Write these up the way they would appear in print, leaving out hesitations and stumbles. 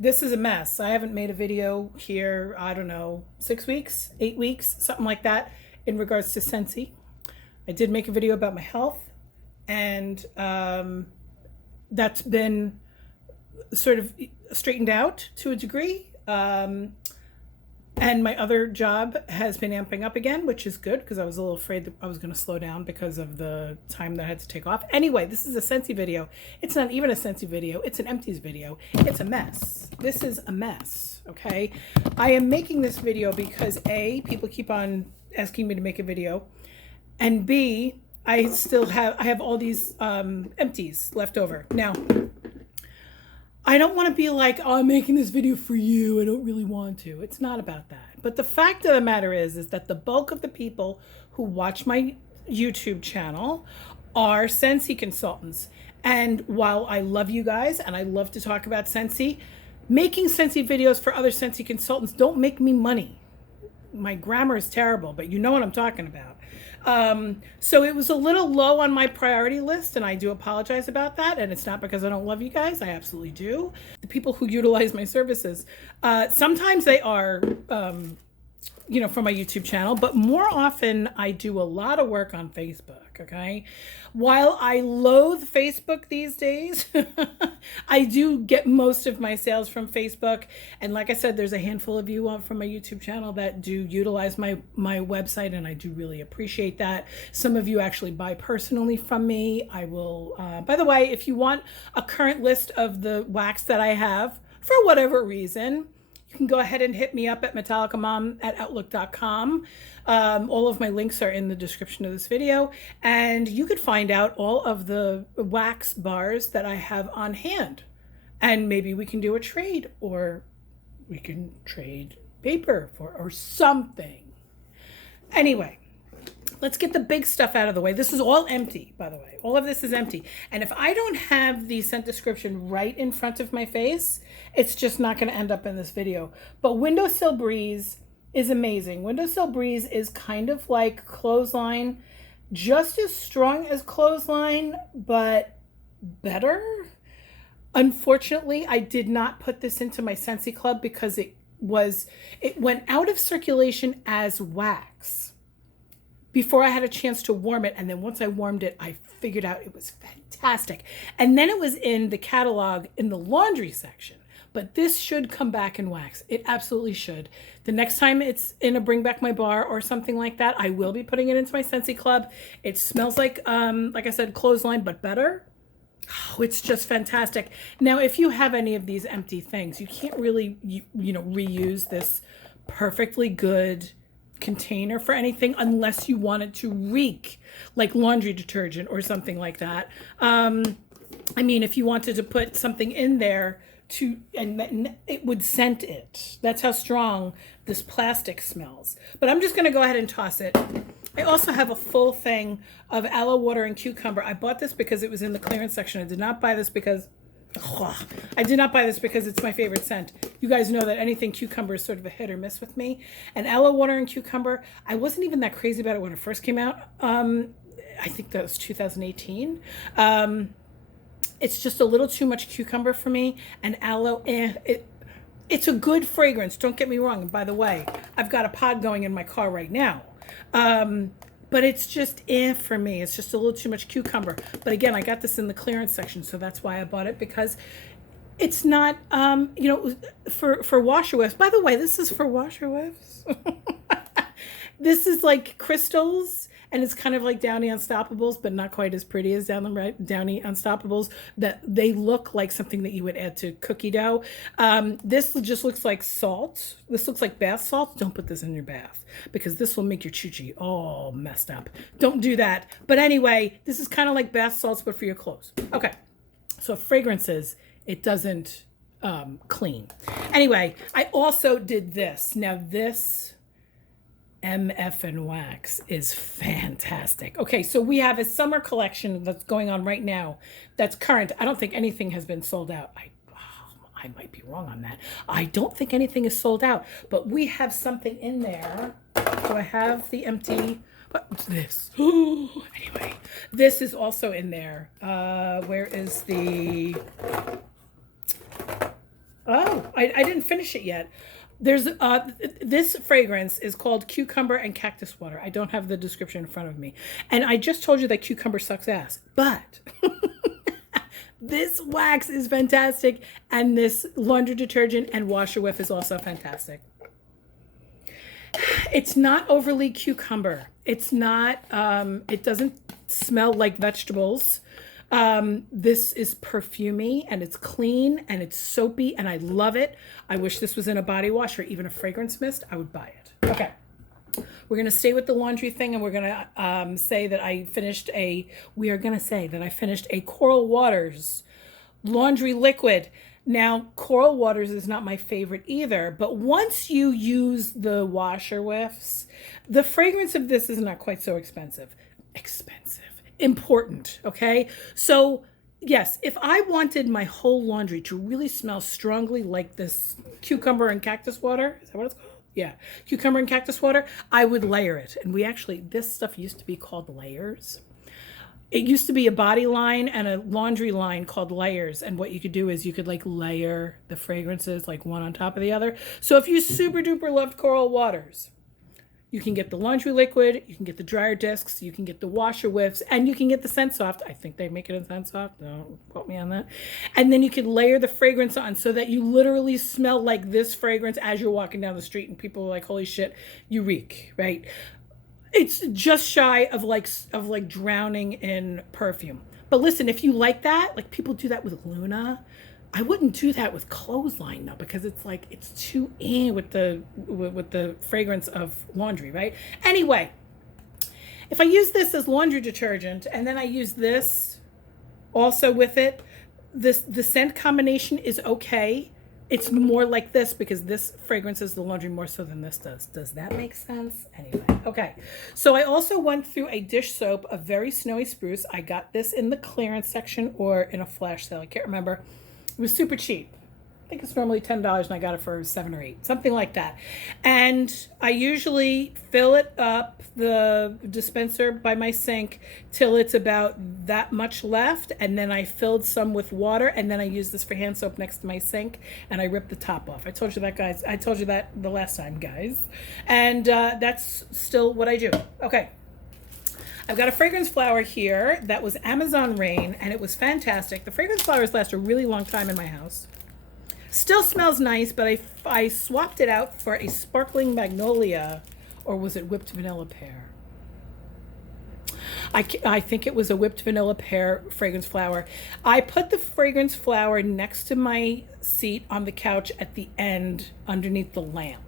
this is a mess. I haven't made a video here, I don't know, 6 weeks, 8 weeks, something like that, in regards to Scentsy. I did make a video about my health, and that's been sort of straightened out to a degree. And my other job has been amping up again, which is good because I was a little afraid that I was going to slow down because of the time that I had to take off. Anyway, this is a Scentsy video. It's not even a Scentsy video. It's an Empties video. It's a mess. This is a mess, okay? I am making this video because A, people keep on asking me to make a video, and B, I have all these empties left over. Now, I don't want to be like, oh, I'm making this video for you. I don't really want to. It's not about that. But the fact of the matter is that the bulk of the people who watch my YouTube channel are Scentsy consultants. And while I love you guys and I love to talk about Scentsy, making Scentsy videos for other Scentsy consultants don't make me money. My grammar is terrible, but you know what I'm talking about. So it was a little low on my priority list, and I do apologize about that. And it's not because I don't love you guys. I absolutely do. The people who utilize my services, sometimes they are, from my YouTube channel, but more often I do a lot of work on Facebook. Okay. While I loathe Facebook these days, I do get most of my sales from Facebook. And like I said, there's a handful of you from my YouTube channel that do utilize my website, and I do really appreciate that. Some of you actually buy personally from me. I will, by the way, if you want a current list of the wax that I have for whatever reason, you can go ahead and hit me up at MetallicaMom@outlook.com. All of my links are in the description of this video, and you could find out all of the wax bars that I have on hand. And maybe we can do a trade, or we can trade paper or something. Anyway, let's get the big stuff out of the way. This is all empty, by the way. All of this is empty. And if I don't have the scent description right in front of my face, it's just not going to end up in this video. But Windowsill Breeze is amazing. Windowsill Breeze is kind of like Clothesline, just as strong as Clothesline, but better. Unfortunately, I did not put this into my Scentsy Club because it went out of circulation as wax before I had a chance to warm it. And then once I warmed it, I figured out it was fantastic. And then it was in the catalog in the laundry section. But this should come back in wax. It absolutely should. The next time it's in a Bring Back My Bar or something like that, I will be putting it into my Scentsy Club. It smells like I said, Clothesline, but better. Oh, it's just fantastic. Now, if you have any of these empty things, you can't really, reuse this perfectly good container for anything unless you want it to reek like laundry detergent or something like that. If you wanted to put something in there and it would scent it. That's how strong this plastic smells. But I'm just going to go ahead and toss it. I also have a full thing of aloe water and cucumber. I bought this because it was in the clearance section. I did not buy this because it's my favorite scent. You guys know that anything cucumber is sort of a hit or miss with me. And aloe water and cucumber, I wasn't even that crazy about it when it first came out. I think that was 2018. It's just a little too much cucumber for me. And aloe, it's a good fragrance. Don't get me wrong. And by the way, I've got a pod going in my car right now. But it's just for me. It's just a little too much cucumber. But again, I got this in the clearance section, so that's why I bought it, because it's not, for washer whiffs. By the way, this is for washer whiffs. This is like crystals, and it's kind of like Downy Unstoppables, but not quite as pretty as Downy Unstoppables. That they look like something that you would add to cookie dough. This just looks like salt. This looks like bath salt. Don't put this in your bath because this will make your choochie all messed up. Don't do that. But anyway, this is kind of like bath salts, but for your clothes. Okay, so fragrances, it doesn't clean. Anyway, I also did this. Now this MF and wax is fantastic. Okay, so we have a summer collection that's going on right now that's current. I don't think anything has been sold out. I might be wrong on that. I don't think anything is sold out, but we have something in there. So I have the empty, what's this? Anyway, this is also in there. Where is the, Oh, I didn't finish it yet. There's this fragrance is called cucumber and cactus water. I don't have the description in front of me. And I just told you that cucumber sucks ass. But this wax is fantastic, and this laundry detergent and washer whiff is also fantastic. It's not overly cucumber. It's not it doesn't smell like vegetables. This is perfumey, and it's clean, and it's soapy, and I love it. I wish this was in a body wash or even a fragrance mist. I would buy it. Okay. We're going to stay with the laundry thing, and we're going to say that I finished a Coral Waters laundry liquid. Now, Coral Waters is not my favorite either, but once you use the washer whiffs, the fragrance of this is not quite so expensive. Important, okay? So, yes, if I wanted my whole laundry to really smell strongly like this cucumber and cactus water, is that what it's called? Yeah, cucumber and cactus water, I would layer it. And this stuff used to be called Layers. It used to be a body line and a laundry line called Layers. And what you could do is you could like layer the fragrances like one on top of the other. So if you super duper loved Coral Waters, you can get the laundry liquid, you can get the dryer discs, you can get the washer whiffs, and you can get the Scent Soft. I think they make it in Scent Soft. Don't quote me on that. And then you can layer the fragrance on so that you literally smell like this fragrance as you're walking down the street, and people are like, holy shit, you reek, right? It's just shy of like drowning in perfume. But listen, if you like that, like people do that with Luna. I wouldn't do that with Clothesline though, because it's like it's too with the fragrance of laundry, right? Anyway, if I use this as laundry detergent and then I use this also with it, the scent combination is okay. It's more like this because this fragrances the laundry more so than this does. Does that make sense? Anyway, okay. So I also went through a dish soap, a very snowy spruce. I got this in the clearance section or in a flash sale. I can't remember. It was super cheap. I think it's normally $10 and I got it for $7 or $8, something like that. And I usually fill it up, the dispenser by my sink, till it's about that much left. And then I filled some with water, and then I use this for hand soap next to my sink, and I rip the top off. I told you that, guys. I told you that the last time, guys. And that's still what I do. Okay. I've got a fragrance flower here that was Amazon Rain, and it was fantastic. The fragrance flowers last a really long time in my house. Still smells nice, but I swapped it out for a sparkling magnolia, or was it whipped vanilla pear? I think it was a whipped vanilla pear fragrance flower. I put the fragrance flower next to my seat on the couch at the end underneath the lamp.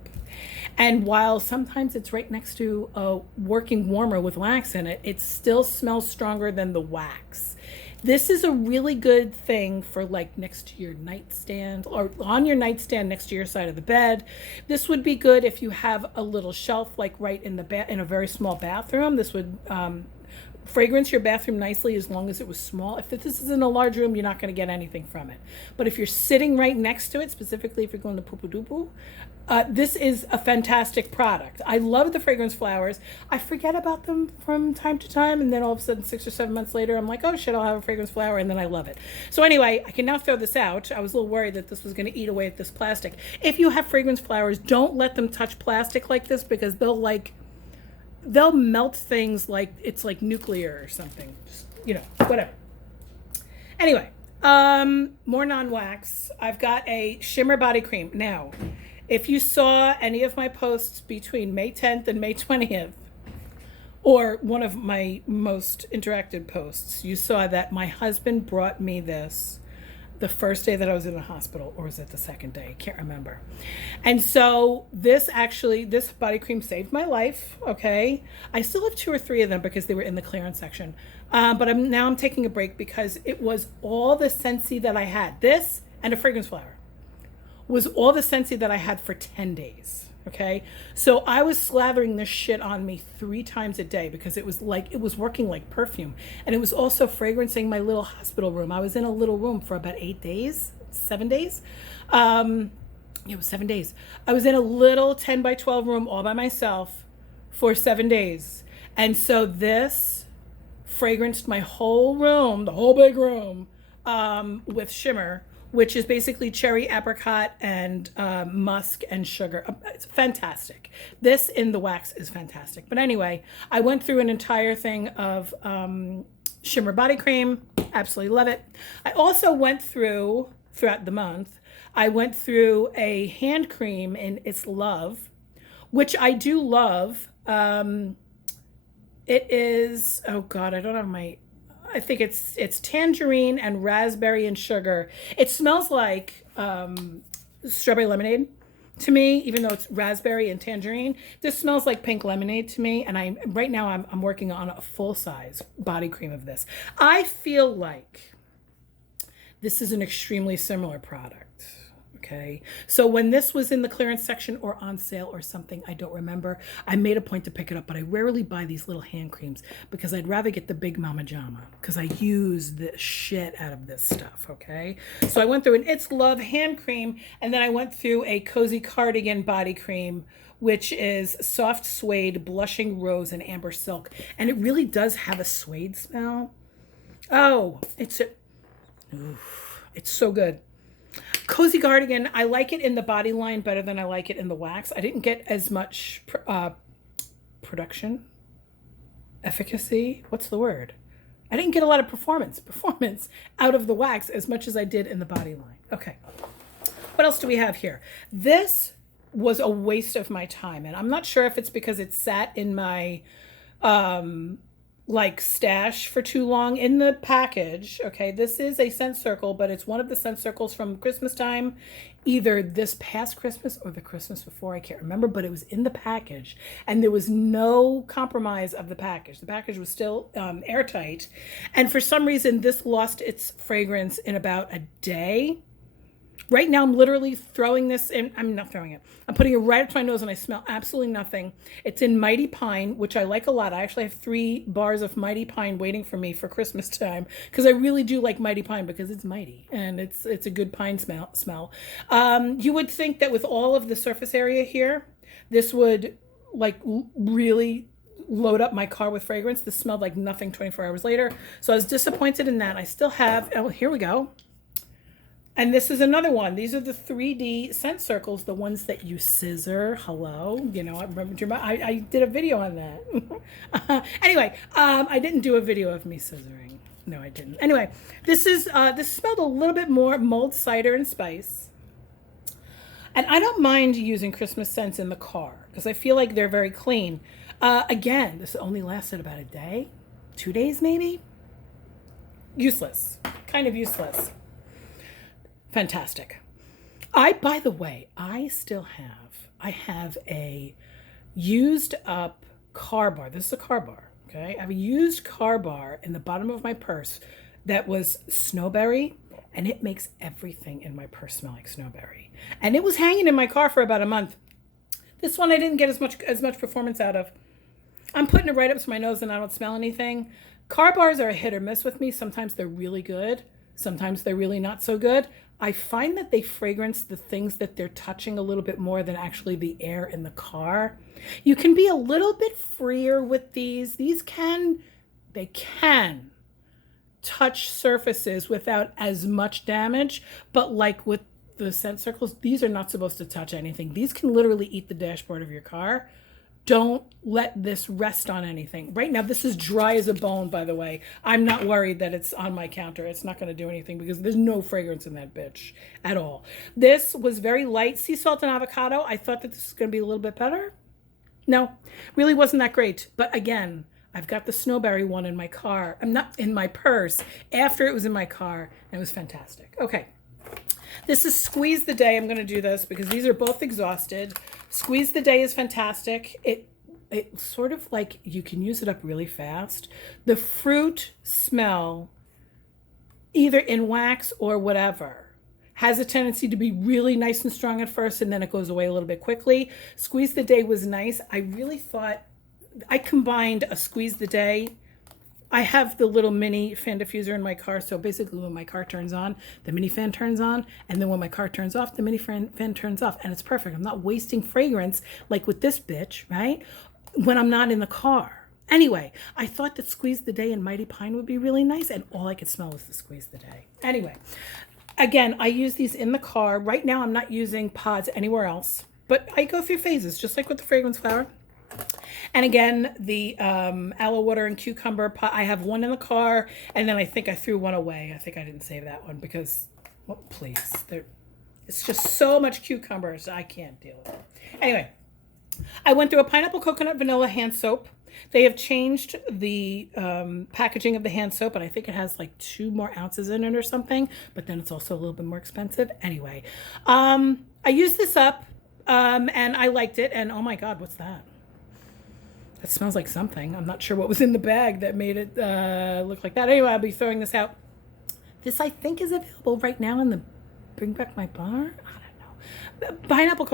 And while sometimes it's right next to a working warmer with wax in it, it still smells stronger than the wax. This is a really good thing for like next to your nightstand or on your nightstand next to your side of the bed. This would be good if you have a little shelf like right in in a very small bathroom. This would fragrance your bathroom nicely as long as it was small. If this is in a large room, you're not going to get anything from it. But if you're sitting right next to it, specifically if you're going to poo-poo-doo-poo, this is a fantastic product. I love the fragrance flowers. I forget about them from time to time, and then all of a sudden 6 or 7 months later, I'm like, oh shit, I'll have a fragrance flower, and then I love it. So anyway, I can now throw this out. I was a little worried that this was going to eat away at this plastic. If you have fragrance flowers, don't let them touch plastic like this, because they'll melt things like it's like nuclear or something. Just, whatever. Anyway, more non-wax. I've got a shimmer body cream. Now, if you saw any of my posts between May 10th and May 20th, or one of my most interactive posts, you saw that my husband brought me this the first day that I was in the hospital, or was it the second day? I can't remember. And so this body cream saved my life, okay? I still have 2 or 3 of them because they were in the clearance section. But I'm taking a break because it was all the Scentsy that I had. This and a fragrance flower was all the Scentsy that I had for 10 days, okay? So I was slathering this shit on me 3 times a day because it was working like perfume. And it was also fragrancing my little hospital room. I was in a little room for about 7 days. It was 7 days. I was in a little 10 by 12 room all by myself for 7 days. And so this fragranced my whole room, the whole big room, with shimmer, which is basically cherry, apricot, and musk and sugar. It's fantastic. This in the wax is fantastic. But anyway, I went through an entire thing of shimmer body cream. Absolutely love it. I also went through, throughout the month, I went through a hand cream in It's Love, which I do love. It is, oh God, I don't have my, I think it's tangerine and raspberry and sugar. It smells like strawberry lemonade to me, even though it's raspberry and tangerine. This smells like pink lemonade to me. And right now I'm working on a full size body cream of this. I feel like this is an extremely similar product. Okay, so when this was in the clearance section or on sale or something, I don't remember, I made a point to pick it up, but I rarely buy these little hand creams because I'd rather get the big Mama Jama because I use the shit out of this stuff, okay? So I went through an It's Love hand cream, and then I went through a Cozy Cardigan body cream, which is soft suede, blushing rose, and amber silk, and it really does have a suede smell. Oh, it's so good. Cozy Cardigan, I like it in the body line better than I like it in the wax. I didn't get as much production, efficacy, what's the word? I didn't get a lot of performance out of the wax as much as I did in the body line. Okay, what else do we have here? This was a waste of my time, and I'm not sure if it's because it sat in my like stash for too long in the package. Okay, this is a scent circle, but it's one of the scent circles from Christmas time, either this past Christmas or the Christmas before, I can't remember, but it was in the package and there was no compromise of the package. The package was still airtight, and for some reason this lost its fragrance in about a day. Right now, I'm literally throwing this in. I'm not throwing it. I'm putting it right up to my nose and I smell absolutely nothing. It's in Mighty Pine, which I like a lot. I actually have 3 bars of Mighty Pine waiting for me for Christmas time because I really do like Mighty Pine because it's mighty and it's a good pine smell. You would think that with all of the surface area here, this would like really load up my car with fragrance. This smelled like nothing 24 hours later. So I was disappointed in that. I still have, oh, here we go. And this is another one. These are the 3D scent circles, the ones that you scissor. Hello, you know, I remember I did a video on that. Anyway, I didn't do a video of me scissoring. No, I didn't. Anyway, this smelled a little bit more mulled cider and spice. And I don't mind using Christmas scents in the car because I feel like they're very clean. Again, this only lasted about a day, 2 days maybe. Useless, kind of useless. Fantastic. By the way, I have a used up car bar. This is a car bar, okay? I have a used car bar in the bottom of my purse that was Snowberry, and it makes everything in my purse smell like Snowberry. And it was hanging in my car for about a month. This one I didn't get as much performance out of. I'm putting it right up to my nose and I don't smell anything. Car bars are a hit or miss with me. Sometimes they're really good. Sometimes they're really not so good. I find that they fragrance the things that they're touching a little bit more than actually the air in the car. You can be a little bit freer with these. They can touch surfaces without as much damage, but like with the scent circles, these are not supposed to touch anything. These can literally eat the dashboard of your car. Don't let this rest on anything. Right now, this is dry as a bone, by the way. I'm not worried that it's on my counter. It's not going to do anything because there's no fragrance in that bitch at all. This was very light. Sea salt and avocado. I thought that this was going to be a little bit better. No, really wasn't that great. But again, I've got the Snowberry one in my car. I'm not in my purse after it was in my car. And it was fantastic. Okay. This is Squeeze the Day. I'm going to do this because these are both exhausted. Squeeze the Day is fantastic. It's sort of like you can use it up really fast. The fruit smell, either in wax or whatever, has a tendency to be really nice and strong at first, and then it goes away a little bit quickly. Squeeze the Day was nice. I really thought I combined a Squeeze the Day. I have the little mini fan diffuser in my car, so basically when my car turns on, the mini fan turns on, and then when my car turns off, the mini fan turns off, and it's perfect. I'm not wasting fragrance like with this bitch, right? When I'm not in the car. Anyway, I thought that Squeeze the Day and Mighty Pine would be really nice, and all I could smell was the Squeeze the Day. Anyway, Again, I use these in the car. Right now, I'm not using pods anywhere else, but I go through phases, just like with the fragrance flower. And again, the aloe water and cucumber pot, I have one in the car, and then I think I threw one away. I think I didn't save that one because, well, please, it's just so much cucumbers. I can't deal with it. Anyway, I went through a pineapple coconut vanilla hand soap. They have changed the packaging of the hand soap, and I think it has like 2 more ounces in it or something, but then it's also a little bit more expensive. Anyway, I used this up, and I liked it, and oh my God, what's that? It smells like something. I'm not sure what was in the bag that made it look like that. Anyway, I'll be throwing this out. This, I think, is available right now in the Bring Back My Bar. I don't know. Pineapple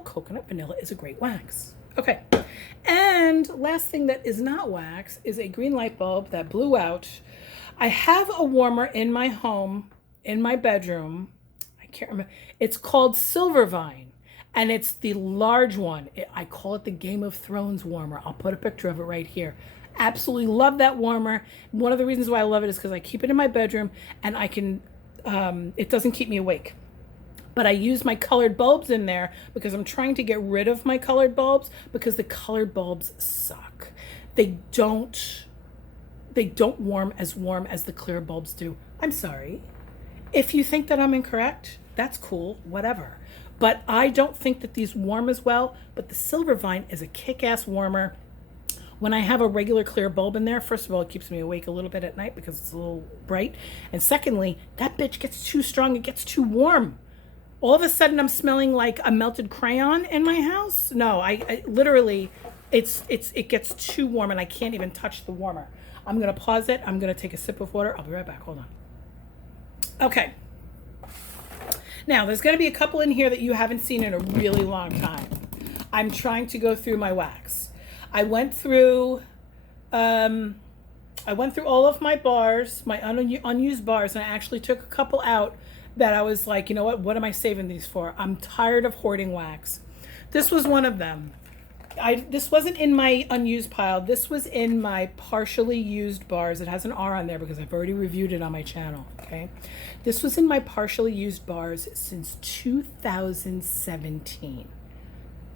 coconut vanilla is a great wax. Okay. And last thing that is not wax is a green light bulb that blew out. I have a warmer in my home, in my bedroom. I can't remember. It's called Silvervine. And it's the large one. I call it the Game of Thrones warmer. I'll put a picture of it right here. Absolutely love that warmer. One of the reasons why I love it is because I keep it in my bedroom and I can, it doesn't keep me awake. But I use my colored bulbs in there because I'm trying to get rid of my colored bulbs because the colored bulbs suck. They don't warm as the clear bulbs do. I'm sorry. If you think that I'm incorrect, that's cool, whatever. But I don't think that these warm as well, but the Silvervine is a kick-ass warmer. When I have a regular clear bulb in there, first of all, it keeps me awake a little bit at night because it's a little bright. And secondly, that bitch gets too strong, it gets too warm. All of a sudden I'm smelling like a melted crayon in my house. No, I literally, it gets too warm and I can't even touch the warmer. I'm gonna pause it. I'm gonna take a sip of water. I'll be right back, hold on. Okay. Now, there's going to be a couple in here that you haven't seen in a really long time. I'm trying to go through my wax. I went through all of my bars, my unused bars, and I actually took a couple out that I was like, you know what am I saving these for? I'm tired of hoarding wax. This was one of them. This wasn't in my unused pile. This was in my partially used bars. It has an R on there because I've already reviewed it on my channel, okay? This was in my partially used bars since 2017.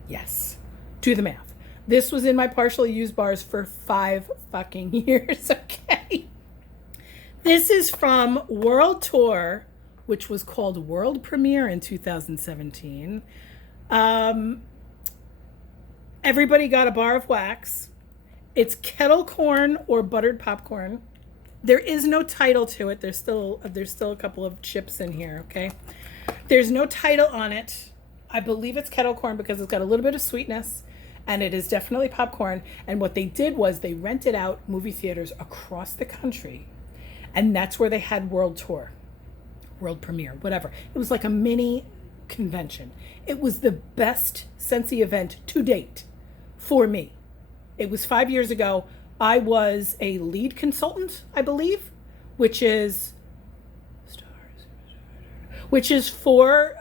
Yes, do the math. This was in my partially used bars for 5 fucking years, okay? This is from World Tour, which was called World Premiere in 2017. Everybody got a bar of wax. It's kettle corn or buttered popcorn. There is no title to it. There's still a couple of chips in here, okay? There's no title on it. I believe it's kettle corn because it's got a little bit of sweetness and it is definitely popcorn. And what they did was they rented out movie theaters across the country, and that's where they had World Tour, World Premiere, whatever. It was like a mini convention. It was the best Scentsy event to date for me. It was 5 years ago. I was a lead consultant, I believe, which is for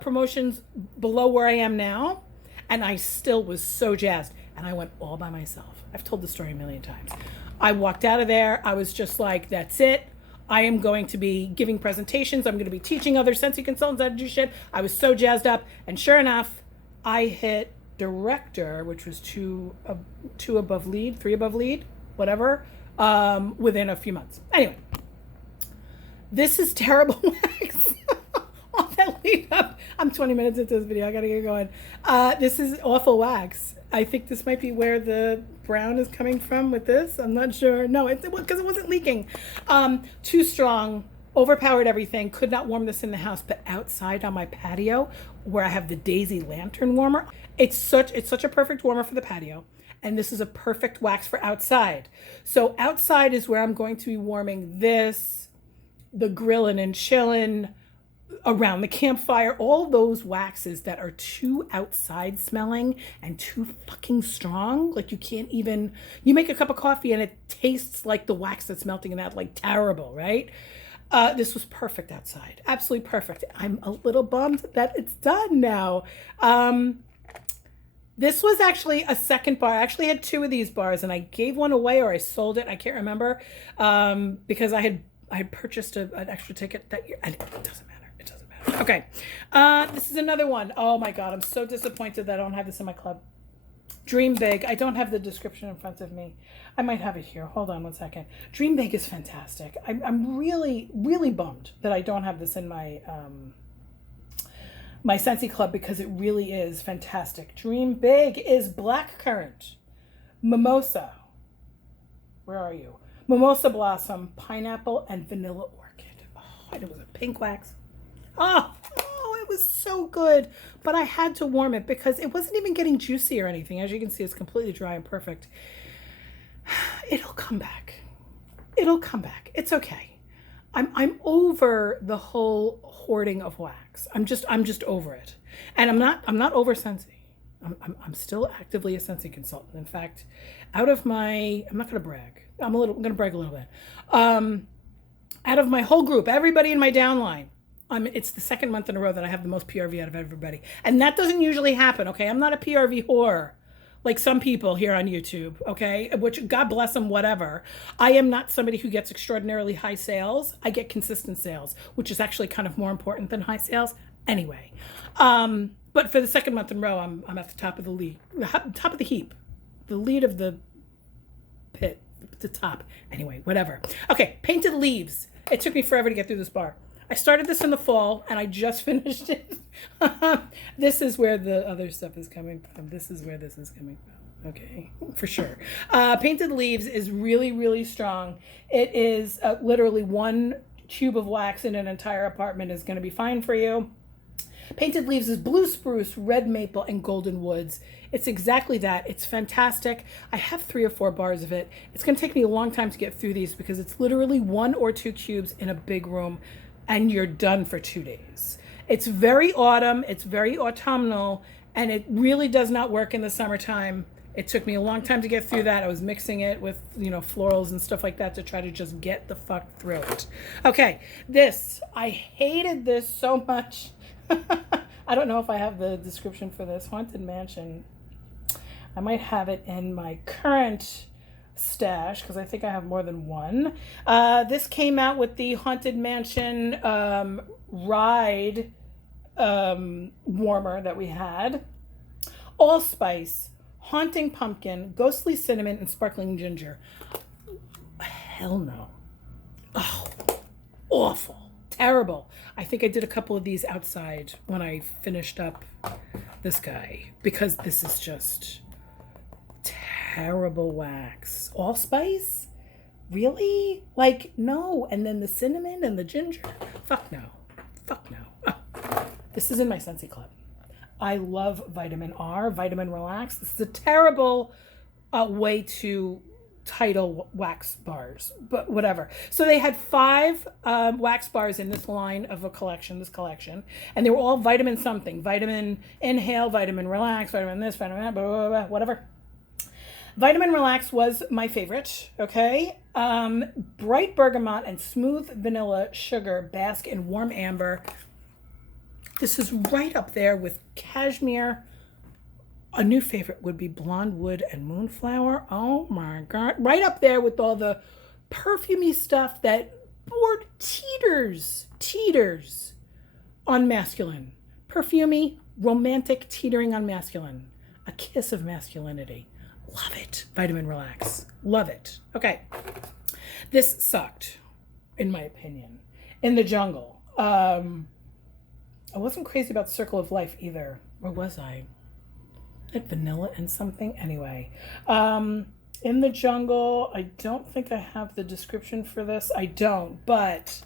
promotions below where I am now. And I still was so jazzed. And I went all by myself. I've told the story a million times. I walked out of there. I was just like, that's it. I am going to be giving presentations. I'm going to be teaching other Scentsy consultants how to do shit. I was so jazzed up. And sure enough, I hit director, which was 2 above lead, 3 above lead, whatever, within a few months. Anyway, this is terrible wax. On that lead up, I'm 20 minutes into this video. I got to get going. This is awful wax. I think this might be where the brown is coming from with this. I'm not sure. No, because it wasn't leaking. Too strong, overpowered everything. Could not warm this in the house, but outside on my patio where I have the daisy lantern warmer, it's such a perfect warmer for the patio. And this is a perfect wax for outside. So outside is where I'm going to be warming this, the grilling and chilling, around the campfire, all those waxes that are too outside smelling and too fucking strong. Like you make a cup of coffee and it tastes like the wax that's melting in that, like terrible, right? This was perfect outside. Absolutely perfect. I'm a little bummed that it's done now. This was actually a second bar. I actually had 2 of these bars and I gave one away or I sold it. I can't remember, because I I had purchased an extra ticket that year. And it doesn't matter. It doesn't matter. Okay. This is another one. Oh my God. I'm so disappointed that I don't have this in my club. Dream Big. I don't have the description in front of me. I might have it here. Hold on one second. Dream Big is fantastic. I'm really, really bummed that I don't have this in my my Scentsy Club because it really is fantastic. Dream Big is blackcurrant, mimosa. Where are you? Mimosa blossom, pineapple, and vanilla orchid. Oh, and it was a pink wax. Oh, it was so good. But I had to warm it because it wasn't even getting juicy or anything. As you can see, it's completely dry and perfect. It'll come back. It'll come back. It's okay. I'm over the whole hoarding of wax. I'm just over it. And I'm not over Scentsy. I'm still actively a Scentsy consultant. In fact, out of my, I'm not going to brag. I'm going to brag a little bit. Out of my whole group, everybody in my downline, it's the second month in a row that I have the most PRV out of everybody. And that doesn't usually happen, okay? I'm not a PRV whore like some people here on YouTube, okay? Which, God bless them, whatever. I am not somebody who gets extraordinarily high sales. I get consistent sales, which is actually kind of more important than high sales. Anyway, but for the second month in a row, I'm at the top of the lead, top of the heap, the lead of the pit, the top. Anyway, whatever. Okay, Painted Leaves. It took me forever to get through this bar. I started this in the fall and I just finished it. This is where the other stuff is coming from. This is where this is coming from. Okay, for sure. Painted Leaves is really, really strong. It is literally one tube of wax in an entire apartment is going to be fine for you. Painted Leaves is blue spruce, red maple, and golden woods. It's exactly that. It's fantastic. I have 3 or 4 bars of it. It's going to take me a long time to get through these because it's literally 1 or 2 cubes in a big room and you're done for 2 days. It's very autumn. It's very autumnal, and it really does not work in the summertime. It took me a long time to get through that. I was mixing it with, florals and stuff like that to try to just get the fuck through it. Okay, this. I hated this so much. I don't know if I have the description for this. Haunted Mansion. I might have it in my current stash because I think I have more than one. This came out with the Haunted Mansion ride warmer that we had. Allspice, haunting pumpkin, ghostly cinnamon, and sparkling ginger. Hell no. Oh, awful. Terrible. I think I did a couple of these outside when I finished up this guy because this is just terrible wax. Allspice? Really? Like, no. And then the cinnamon and the ginger? Fuck no. Fuck no. Oh. This is in my Scentsy Club. I love Vitamin R, Vitamin Relax. This is a terrible way to title wax bars, but whatever. So they had 5 wax bars in this line of this collection, and they were all vitamin something. Vitamin Inhale, Vitamin Relax, Vitamin this, Vitamin that, blah, blah, blah, whatever. Vitamin Relax was my favorite, okay? Bright bergamot and smooth vanilla sugar bask in warm amber. This is right up there with cashmere. A new favorite would be blonde wood and moonflower. Oh my God. Right up there with all the perfumey stuff that teeters on masculine. Perfumey, romantic teetering on masculine. A kiss of masculinity. Love it. Vitamin Relax. Love it. Okay. This sucked, in my opinion. In the Jungle. I wasn't crazy about Circle of Life either. Or was I? Like vanilla and something? Anyway. In the Jungle, I don't think I have the description for this. I don't, but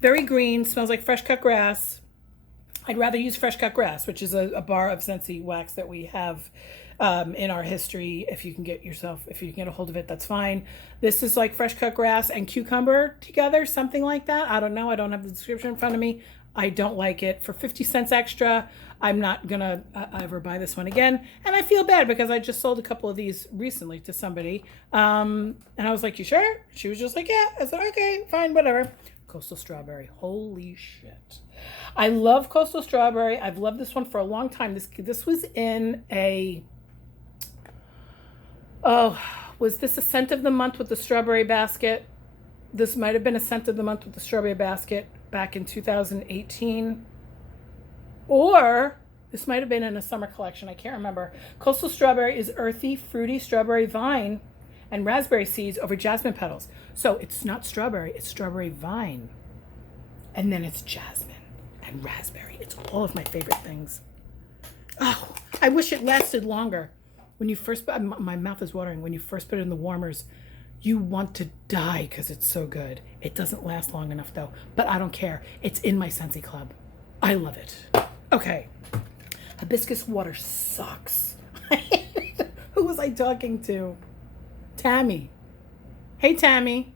very green, smells like fresh cut grass. I'd rather use fresh cut grass, which is a bar of Scentsy wax that we have in our history. If you can get a hold of it, that's fine. This is like fresh cut grass and cucumber together, something like that. I don't know. I don't have the description in front of me. I don't like it. For 50 cents extra, I'm not gonna ever buy this one again. And I feel bad because I just sold a couple of these recently to somebody. And I was like, you sure? She was just like, yeah. I said, okay, fine, whatever. Coastal Strawberry. Holy shit. I love Coastal Strawberry. I've loved this one for a long time. This was in a... Oh, was this a scent of the month with the strawberry basket? This might have been a scent of the month with the strawberry basket back in 2018. Or this might have been in a summer collection. I can't remember. Coastal Strawberry is earthy, fruity strawberry vine and raspberry seeds over jasmine petals. So it's not strawberry, it's strawberry vine. And then it's jasmine and raspberry. It's all of my favorite things. Oh, I wish it lasted longer. When you first, my mouth is watering. When you first put it in the warmers, you want to die because it's so good. It doesn't last long enough though, but I don't care. It's in my Scentsy Club. I love it. Okay. Hibiscus water sucks. Who was I talking to? Tammy. Hey, Tammy.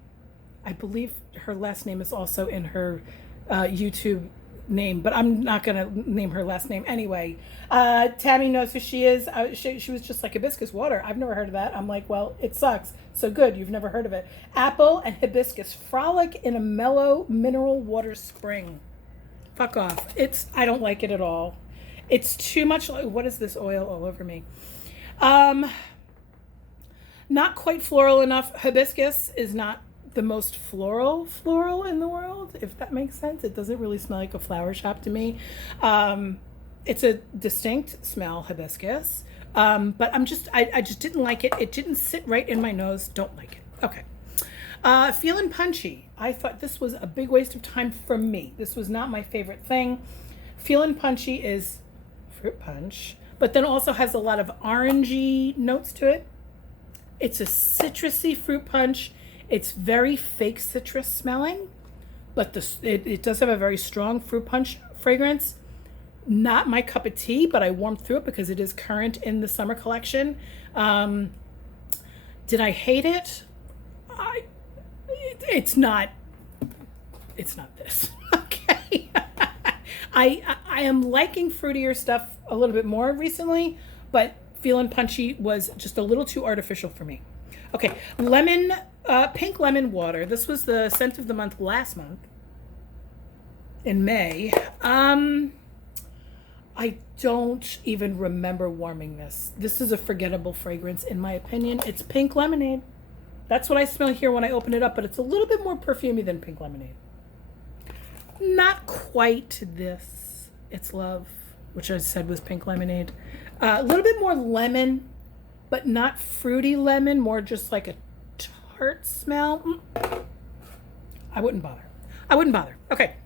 I believe her last name is also in her YouTube name, but I'm not going to name her last name anyway. Tammy knows who she is. She was just like, hibiscus water. I've never heard of that. I'm like, well, it sucks. So good. You've never heard of it. Apple and hibiscus frolic in a mellow mineral water spring. Fuck off. I don't like it at all. It's too much. What is this oil all over me? Not quite floral enough. Hibiscus is not the most floral in the world, if that makes sense. It doesn't really smell like a flower shop to me. It's a distinct smell, hibiscus. But I just didn't like it. It didn't sit right in my nose. Don't like it. Okay. Feeling punchy. I thought this was a big waste of time for me. This was not my favorite thing. Feeling punchy is fruit punch, but then also has a lot of orangey notes to it. It's a citrusy fruit punch. It's very fake citrus smelling, but it does have a very strong fruit punch fragrance. Not my cup of tea, but I warmed through it because it is current in the summer collection. Did I hate it? It's not this. Okay. I am liking fruitier stuff a little bit more recently, but Feeling Punchy was just a little too artificial for me. Okay, pink lemon water. This was the scent of the month last month in May. I don't even remember warming this. This is a forgettable fragrance in my opinion. It's pink lemonade. That's what I smell here when I open it up, but it's a little bit more perfumey than pink lemonade. Not quite this. It's Love, which I said was pink lemonade. A little bit more lemon, but not fruity lemon, more just like a tart smell. I wouldn't bother. Okay.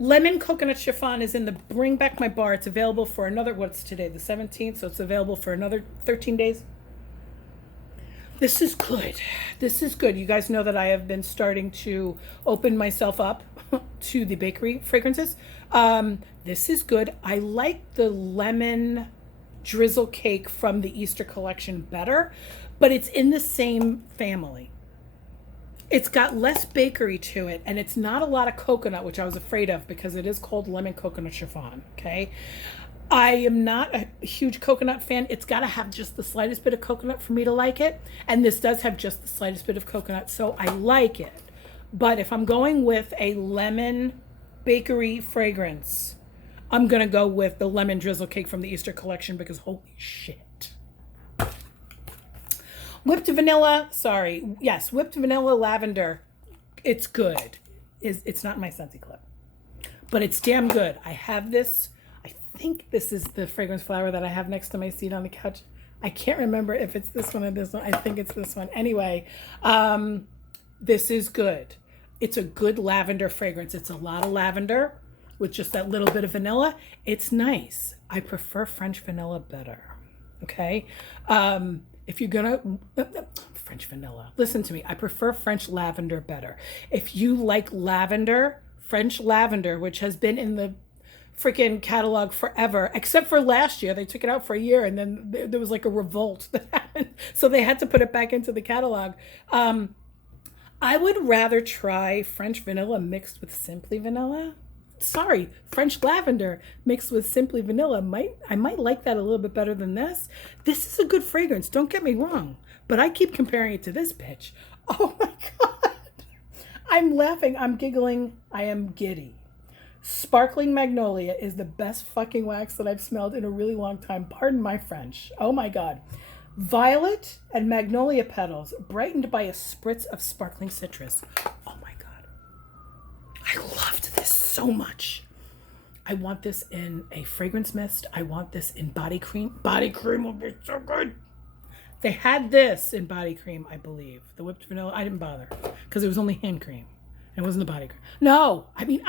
Lemon coconut chiffon is in the Bring Back My Bar. It's available for another, what's today, the 17th, so it's available for another 13 days. This is good. This is good. You guys know that I have been starting to open myself up to the bakery fragrances. This is good. I like the lemon drizzle cake from the Easter collection better, but it's in the same family. It's got less bakery to it, and it's not a lot of coconut, which I was afraid of because it is called lemon coconut chiffon, okay? I am not a huge coconut fan. It's got to have just the slightest bit of coconut for me to like it, and this does have just the slightest bit of coconut, so I like it. But if I'm going with a lemon bakery fragrance, I'm going to go with the lemon drizzle cake from the Easter collection because holy shit. Whipped vanilla lavender. It's good. It's not in my Scentsy Club, but it's damn good. I have this. I think this is the fragrance flower that I have next to my seat on the couch. I can't remember if it's this one or this one. I think it's this one. Anyway, this is good. It's a good lavender fragrance. It's a lot of lavender with just that little bit of vanilla. It's nice. I prefer French vanilla better. Okay. If you're gonna, French vanilla, listen to me. I prefer French lavender better. If you like lavender, French lavender, which has been in the freaking catalog forever, except for last year, they took it out for a year and then there was like a revolt that happened. So they had to put it back into the catalog. I would rather try French vanilla mixed with Simply Vanilla. Sorry, French lavender mixed with Simply Vanilla. I might like that a little bit better than this. This is a good fragrance, don't get me wrong, but I keep comparing it to this bitch. Oh my God. I'm laughing, I'm giggling, I am giddy. Sparkling Magnolia is the best fucking wax that I've smelled in a really long time. Pardon my French. Oh my God. Violet and magnolia petals, brightened by a spritz of sparkling citrus. Oh my God. I loved this so much. I want this in a fragrance mist. I want this in body cream. Body cream will be so good. They had this in body cream, I believe. The whipped vanilla. I didn't bother because it was only hand cream. It wasn't the body cream. No, I mean,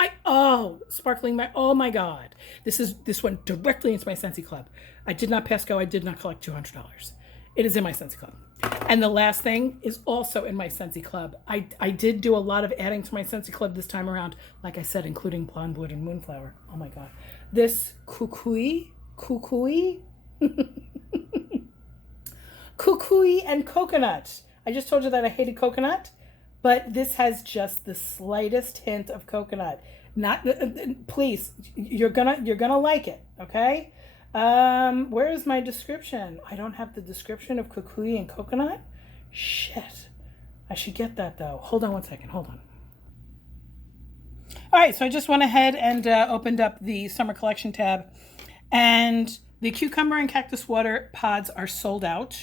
sparkling, oh my God. This went directly into my Scentsy Club. I did not pass go. I did not collect $200. It is in my Scentsy Club. And the last thing is also in my Scentsy Club. I did do a lot of adding to my Scentsy Club this time around. Like I said, including blonde wood and moonflower. Oh my God. This kukui, kukui and coconut. I just told you that I hated coconut, but this has just the slightest hint of coconut. Not, please, you're gonna like it, okay? Where is my description? I don't have the description of kukui and coconut. Shit. I should get that though. Hold on one second. Hold on. All right, so I just went ahead and opened up the Summer Collection tab, and the cucumber and cactus water pods are sold out.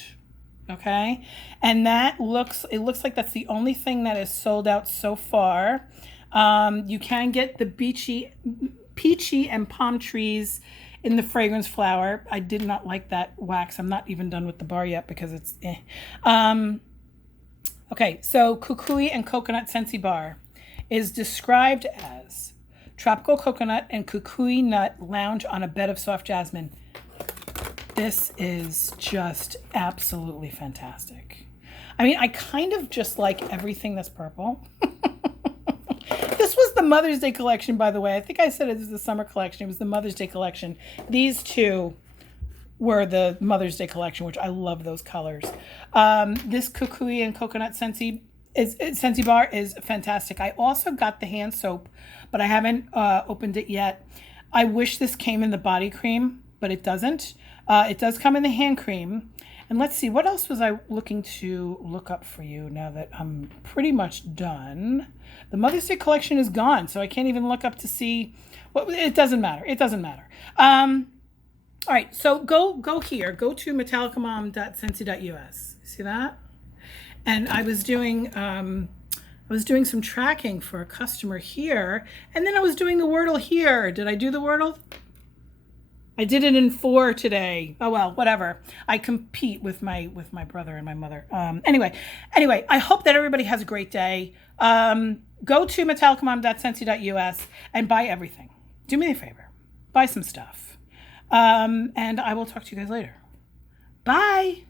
Okay, and it looks like that's the only thing that is sold out so far. You can get the peachy and palm trees in the fragrance flower. I did not like that wax. I'm not even done with the bar yet because it's okay, so kukui and coconut Scentsy bar is described as tropical coconut and kukui nut lounge on a bed of soft jasmine. This is just absolutely fantastic. I mean, I kind of just like everything that's purple. This was the Mother's Day collection, by the way. I think I said it was the summer collection. It was the Mother's Day collection. These two were the Mother's Day collection, which I love those colors. This kukui and coconut Scentsy bar is fantastic. I also got the hand soap, but I haven't opened it yet. I wish this came in the body cream, but it doesn't. It does come in the hand cream. And let's see, what else was I looking to look up for you now that I'm pretty much done? The Mother's Day collection is gone, so I can't even look up to see what. It doesn't matter. It doesn't matter. All right, so go here. Go to MetallicaMom.Scentsy.us. See that? And I was doing some tracking for a customer here, and then I was doing the Wordle here. Did I do the Wordle? I did it in 4 today. Oh well, whatever. I compete with my brother and my mother. Anyway, I hope that everybody has a great day. Go to MetallicaMom.Scentsy.us and buy everything. Do me a favor. Buy some stuff. And I will talk to you guys later. Bye.